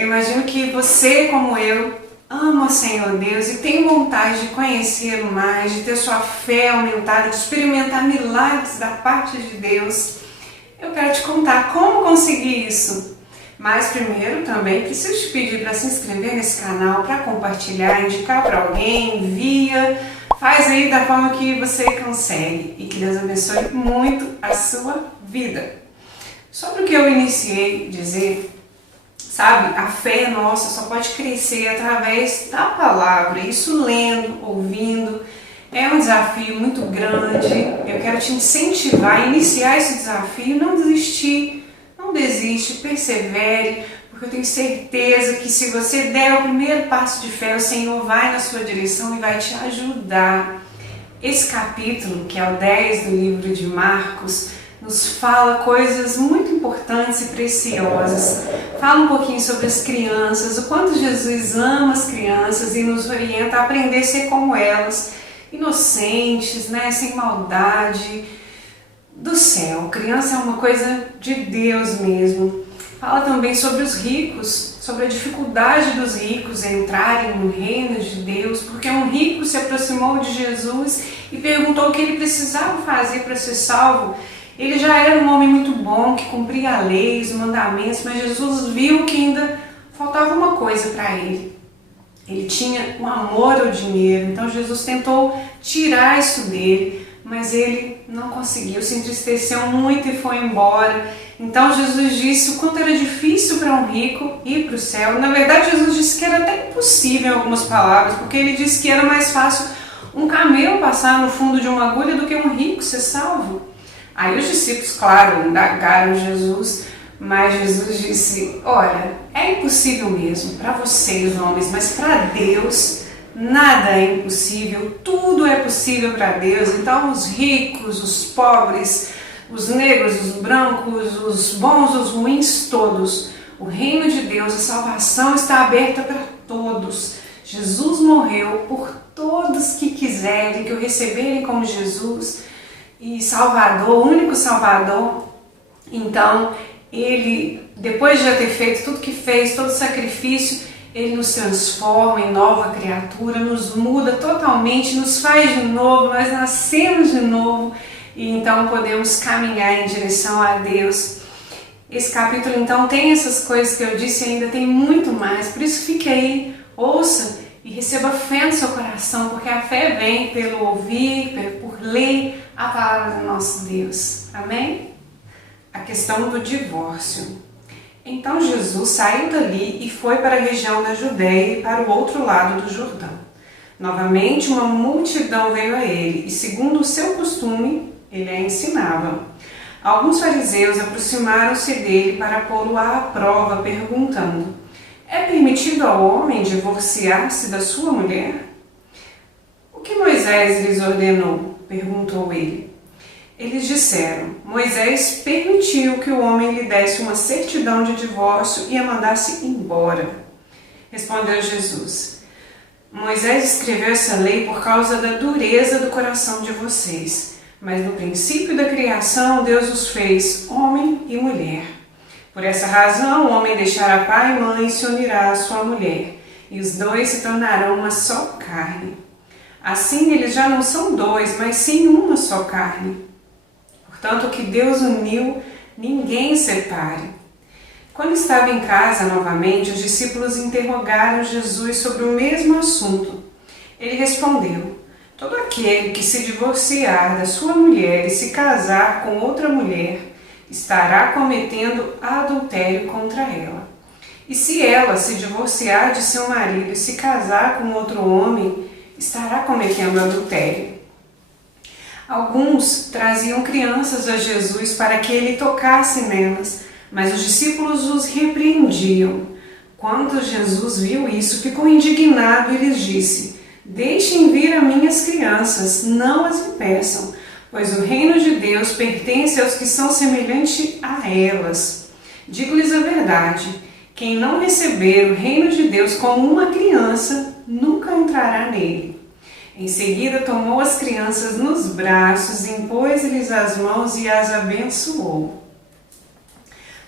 Eu imagino que você, como eu, ama o Senhor Deus e tem vontade de conhecê-lo mais, de ter sua fé aumentada, de experimentar milagres da parte de Deus. Eu quero te contar como conseguir isso. Mas primeiro também preciso te pedir para se inscrever nesse canal, para compartilhar, indicar para alguém, envia, faz aí da forma que você consegue e que Deus abençoe muito a sua vida. Sobre o que eu iniciei a dizer, sabe, a fé nossa só pode crescer através da palavra, isso lendo, ouvindo, é um desafio muito grande. Eu quero te incentivar a iniciar esse desafio, não desistir. Não desiste, persevere, porque eu tenho certeza que se você der o primeiro passo de fé, o Senhor vai na sua direção e vai te ajudar. Esse capítulo, que é o 10 do livro de Marcos, nos fala coisas muito importantes e preciosas. Fala um pouquinho sobre as crianças, o quanto Jesus ama as crianças e nos orienta a aprender a ser como elas, inocentes, sem maldade, do céu. Criança é uma coisa de Deus mesmo. Fala também sobre os ricos, sobre a dificuldade dos ricos em entrarem no reino de Deus, porque um rico se aproximou de Jesus e perguntou o que ele precisava fazer para ser salvo. Ele já era um homem muito bom, que cumpria a lei, os mandamentos, mas Jesus viu que ainda faltava uma coisa para ele. Ele tinha um amor ao dinheiro, então Jesus tentou tirar isso dele, mas ele não conseguiu, se entristeceu muito e foi embora. Então Jesus disse o quanto era difícil para um rico ir para o céu. Na verdade, Jesus disse que era até impossível em algumas palavras, porque ele disse que era mais fácil um camelo passar no fundo de uma agulha do que um rico ser salvo. Aí os discípulos, claro, indagaram Jesus, mas Jesus disse, olha, é impossível mesmo para vocês, homens, mas para Deus nada é impossível, tudo é possível para Deus. Então os ricos, os pobres, os negros, os brancos, os bons, os ruins, todos. O reino de Deus, a salvação está aberta para todos. Jesus morreu por todos que quiserem, que o receberem como Jesus e Salvador, o único Salvador. Então ele, depois de já ter feito tudo que fez, todo o sacrifício, ele nos transforma em nova criatura, nos muda totalmente, nos faz de novo, nós nascemos de novo e então podemos caminhar em direção a Deus. Esse capítulo então tem essas coisas que eu disse e ainda tem muito mais, por isso fique aí, ouça e receba fé no seu coração, porque a fé vem pelo ouvir, por ler a palavra do nosso Deus. Amém? A questão do divórcio. Então Jesus saiu dali e foi para a região da Judéia e para o outro lado do Jordão. Novamente uma multidão veio a ele e, segundo o seu costume, ele a ensinava. Alguns fariseus aproximaram-se dele para pô-lo à prova, perguntando, é permitido ao homem divorciar-se da sua mulher? O que Moisés lhes ordenou? Perguntou ele. Eles disseram, Moisés permitiu que o homem lhe desse uma certidão de divórcio e a mandasse embora. Respondeu Jesus, Moisés escreveu essa lei por causa da dureza do coração de vocês, mas no princípio da criação Deus os fez homem e mulher. Por essa razão o homem deixará pai e mãe e se unirá à sua mulher, e os dois se tornarão uma só carne. Assim eles já não são dois, mas sim uma só carne. Portanto, o que Deus uniu, ninguém separe. Quando estava em casa novamente, os discípulos interrogaram Jesus sobre o mesmo assunto. Ele respondeu, todo aquele que se divorciar da sua mulher e se casar com outra mulher, estará cometendo adultério contra ela. E se ela se divorciar de seu marido e se casar com outro homem, estará cometendo adultério. Alguns traziam crianças a Jesus para que ele tocasse nelas, mas os discípulos os repreendiam. Quando Jesus viu isso, ficou indignado e lhes disse, deixem vir a minhas crianças, não as impeçam, pois o reino de Deus pertence aos que são semelhantes a elas. Digo-lhes a verdade, quem não receber o reino de Deus como uma criança, nunca entrará nele. Em seguida tomou as crianças nos braços, impôs-lhes as mãos e as abençoou.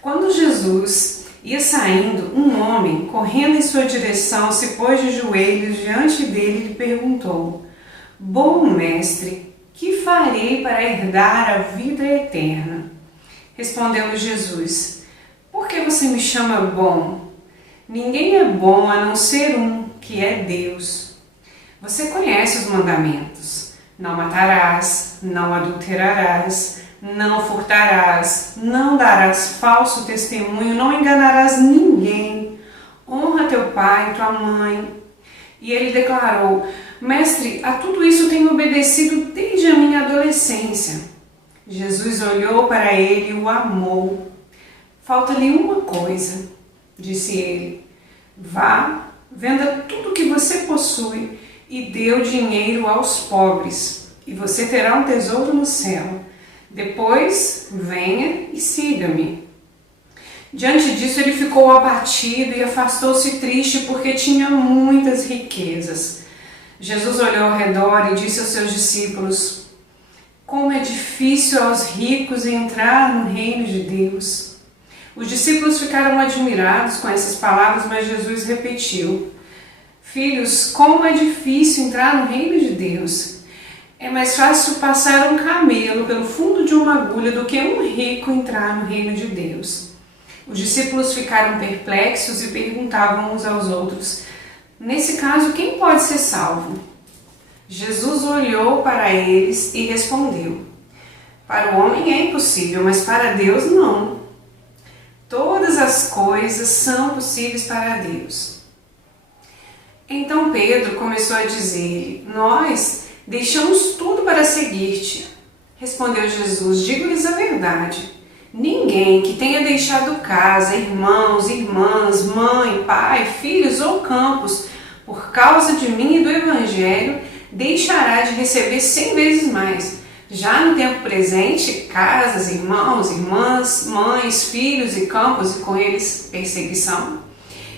Quando Jesus Ia saindo, um homem, correndo em sua direção, se pôs de joelhos diante dele e lhe perguntou: Bom mestre, que farei para herdar a vida eterna? Respondeu-lhe Jesus: Por que você me chama bom? Ninguém é bom a não ser um, que é Deus. Você conhece os mandamentos: não matarás, não adulterarás, não furtarás, não darás falso testemunho, não enganarás ninguém, honra teu pai e tua mãe. E ele declarou: Mestre, a tudo isso tenho obedecido desde a minha adolescência. Jesus olhou para ele e o amou. Falta-lhe uma coisa, disse ele. Vá, venda tudo o que você possui e dê o dinheiro aos pobres, e você terá um tesouro no céu. Depois, venha e siga-me. Diante disso, ele ficou abatido e afastou-se triste porque tinha muitas riquezas. Jesus olhou ao redor e disse aos seus discípulos: Como é difícil aos ricos entrar no reino de Deus. Os discípulos ficaram admirados com essas palavras, mas Jesus repetiu: Filhos, como é difícil entrar no reino de Deus. É mais fácil passar um camelo pelo fundo de uma agulha do que um rico entrar no reino de Deus. Os discípulos ficaram perplexos e perguntavam uns aos outros: Nesse caso, quem pode ser salvo? Jesus olhou para eles e respondeu: Para o homem é impossível, mas para Deus não. Todas as coisas são possíveis para Deus. Então Pedro começou a dizer-lhe: Nós deixamos tudo para seguir-te. Respondeu Jesus: Digo-lhes a verdade. Ninguém que tenha deixado casa, irmãos, irmãs, mãe, pai, filhos ou campos, por causa de mim e do Evangelho, deixará de receber 100 vezes mais. Já no tempo presente, casas, irmãos, irmãs, mães, filhos e campos, e com eles perseguição.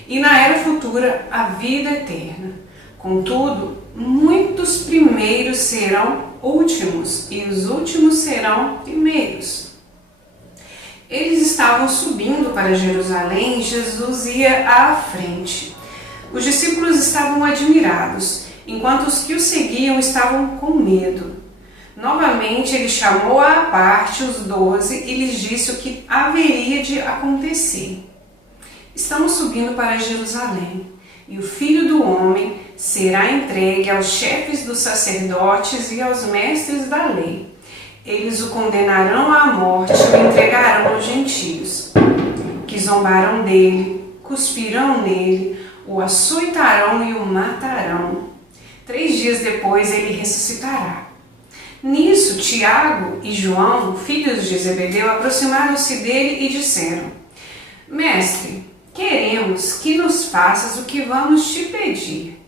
E na era futura, a vida eterna. Contudo, muitos primeiros serão últimos, e os últimos serão primeiros. Eles estavam subindo para Jerusalém e Jesus ia à frente. Os discípulos estavam admirados, enquanto os que o seguiam estavam com medo. Novamente ele chamou à parte os 12 e lhes disse o que haveria de acontecer. Estamos subindo para Jerusalém, e o Filho do Homem será entregue aos chefes dos sacerdotes e aos mestres da lei. Eles o condenarão à morte e o entregarão aos gentios, que zombarão dele, cuspirão nele, o açoitarão e o matarão. 3 dias depois ele ressuscitará. Nisso, Tiago e João, filhos de Zebedeu, aproximaram-se dele e disseram: Mestre, queremos que nos faças o que vamos te pedir.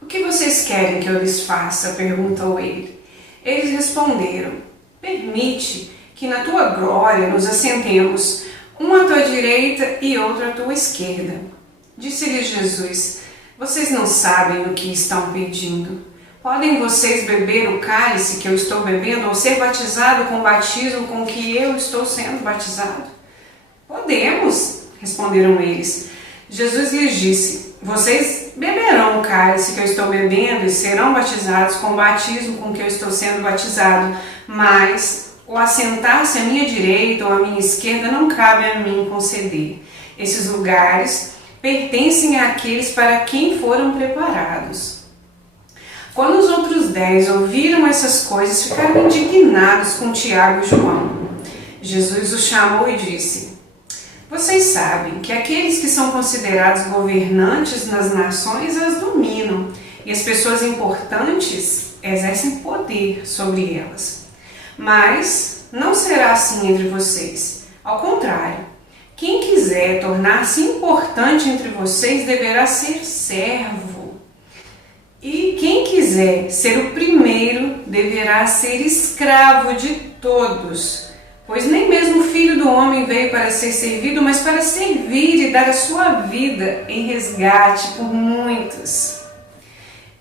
O que vocês querem que eu lhes faça? Perguntou ele. Eles responderam: Permite que na tua glória nos assentemos, um à tua direita e outro à tua esquerda. Disse-lhes Jesus: Vocês não sabem o que estão pedindo. Podem vocês beber o cálice que eu estou bebendo ou ser batizado com o batismo com que eu estou sendo batizado? Podemos, responderam eles. Jesus lhes disse: Vocês beberão o cálice que eu estou bebendo e serão batizados com o batismo com que eu estou sendo batizado, mas o assentar-se à minha direita ou à minha esquerda não cabe a mim conceder. Esses lugares pertencem àqueles para quem foram preparados. Quando os outros 10 ouviram essas coisas, ficaram indignados com Tiago e João. Jesus os chamou e disse: Vocês sabem que aqueles que são considerados governantes nas nações as dominam, e as pessoas importantes exercem poder sobre elas. Mas não será assim entre vocês. Ao contrário, quem quiser tornar-se importante entre vocês deverá ser servo. E quem quiser ser o primeiro deverá ser escravo de todos. Pois nem mesmo o Filho do Homem veio para ser servido, mas para servir e dar a sua vida em resgate por muitos.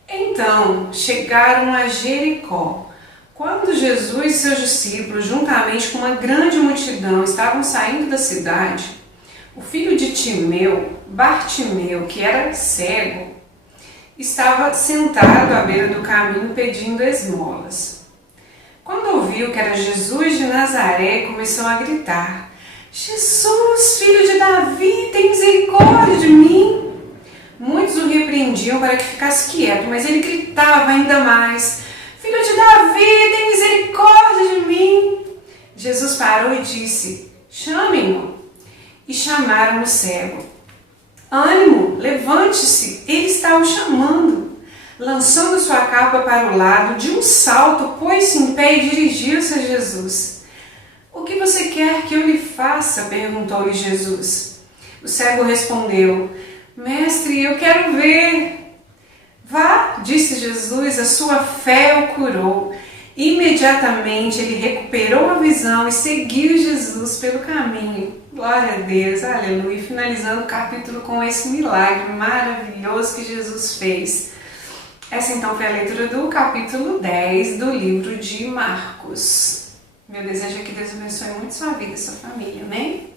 Então chegaram a Jericó. Quando Jesus e seus discípulos, juntamente com uma grande multidão, estavam saindo da cidade, O filho de Timeu, Bartimeu, que era cego, estava sentado à beira do caminho pedindo esmolas. Quando ouviu que era Jesus de Nazaré, começou a gritar: Jesus, filho de Davi, tem misericórdia de mim! Muitos o repreendiam para que ficasse quieto, mas ele gritava ainda mais: Filho de Davi, tem misericórdia de mim! Jesus parou e disse: Chamem-no. E chamaram o cego. Ânimo, levante-se, ele está o chamando. Lançando sua capa para o lado, de um salto, pôs-se em pé e dirigiu-se a Jesus. O que você quer que eu lhe faça? Perguntou-lhe Jesus. O cego respondeu: Mestre, eu quero ver. Vá, disse Jesus, a sua fé o curou. Imediatamente ele recuperou a visão e seguiu Jesus pelo caminho. Glória a Deus, aleluia. Finalizando o capítulo com esse milagre maravilhoso que Jesus fez. Essa então foi a leitura do capítulo 10 do livro de Marcos. Meu desejo é que Deus abençoe muito sua vida e sua família, amém?